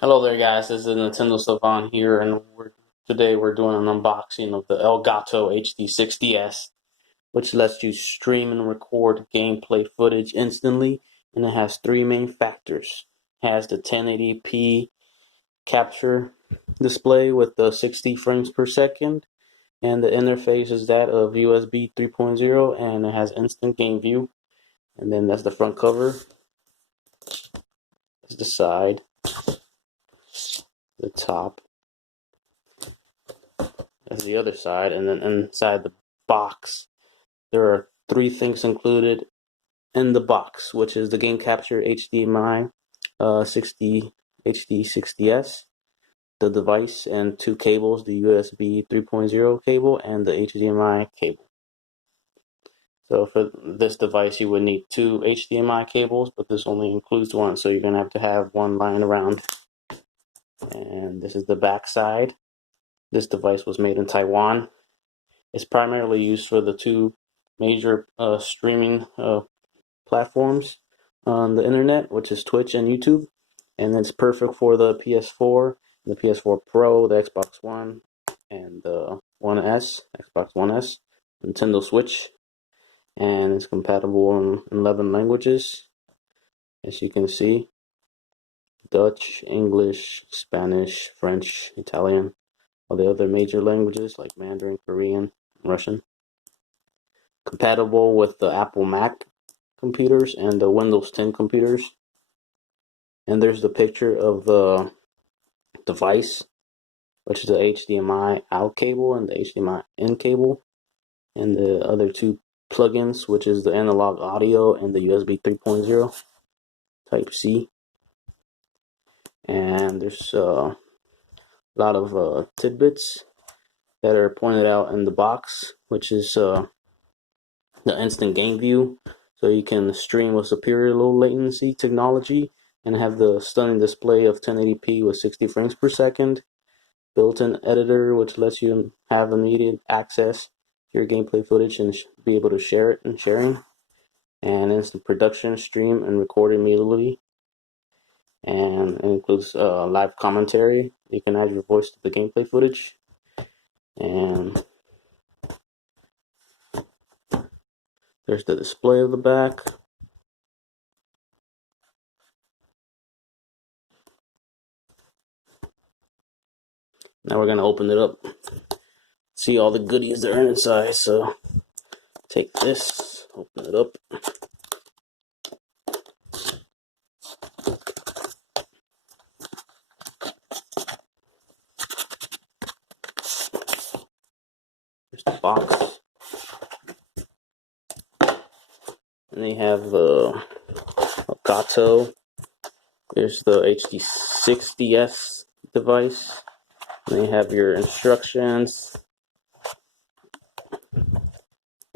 Hello there guys, this is Nintendo Savant here, and today we're doing an unboxing of the Elgato HD60 S, which lets you stream and record gameplay footage instantly, and it has three main factors. It has the 1080p capture display with the 60 frames per second, and the interface is that of USB 3.0, and it has instant game view. And then that's the front cover. That's the side, the top. As the other side, and then inside the box there are three things included in the box, which is the game capture HDMI 60 HD60S, the device, and two cables, the USB 3.0 cable and the HDMI cable. So for this device you would need two HDMI cables, but this only includes one, so you're gonna have to have one lying around. And this is the back side. This device was made in Taiwan. It's primarily used for the two major streaming platforms on the internet, which is Twitch and YouTube. And it's perfect for the PS4, the PS4 Pro, the Xbox One, and the One S, Xbox One S, Nintendo Switch. And it's compatible in 11 languages, as you can see: Dutch, English, Spanish, French, Italian, all the other major languages like Mandarin, Korean, and Russian. Compatible with the Apple Mac computers and the Windows 10 computers. And there's the picture of the device, which is the HDMI out cable and the HDMI in cable, and the other two plugins, which is the analog audio and the USB 3.0 Type C. And there's a lot of tidbits that are pointed out in the box, which is the instant game view, so you can stream with superior low latency technology and have the stunning display of 1080p with 60 frames per second. Built-in editor, which lets you have immediate access to your gameplay footage and be able to share it and sharing. And instant production, stream, and record immediately. And it includes live commentary. You can add your voice to the gameplay footage. And there's the display of the back. Now we're going to open it up. See all the goodies that are inside. So take this, open it up. Here's the box. And they have the Elgato. Here's the HD60 S device. And they have your instructions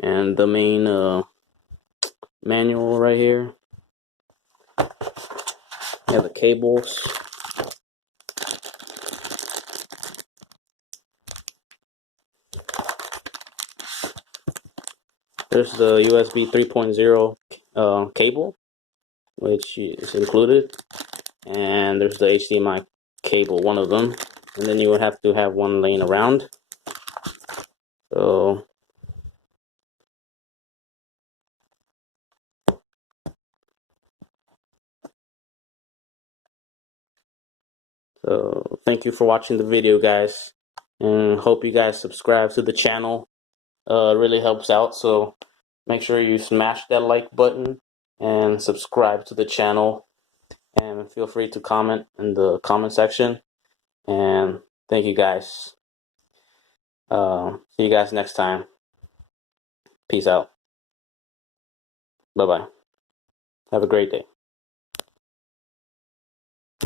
and the main manual right here. You have the cables. There's the USB 3.0 cable, which is included. And there's the HDMI cable, one of them. And then you would have to have one laying around. So thank you for watching the video, guys, and hope you guys subscribe to the channel. It really helps out, so make sure you smash that like button and subscribe to the channel, and feel free to comment in the comment section. And thank you guys. See you guys next time. Peace out. Bye bye. Have a great day.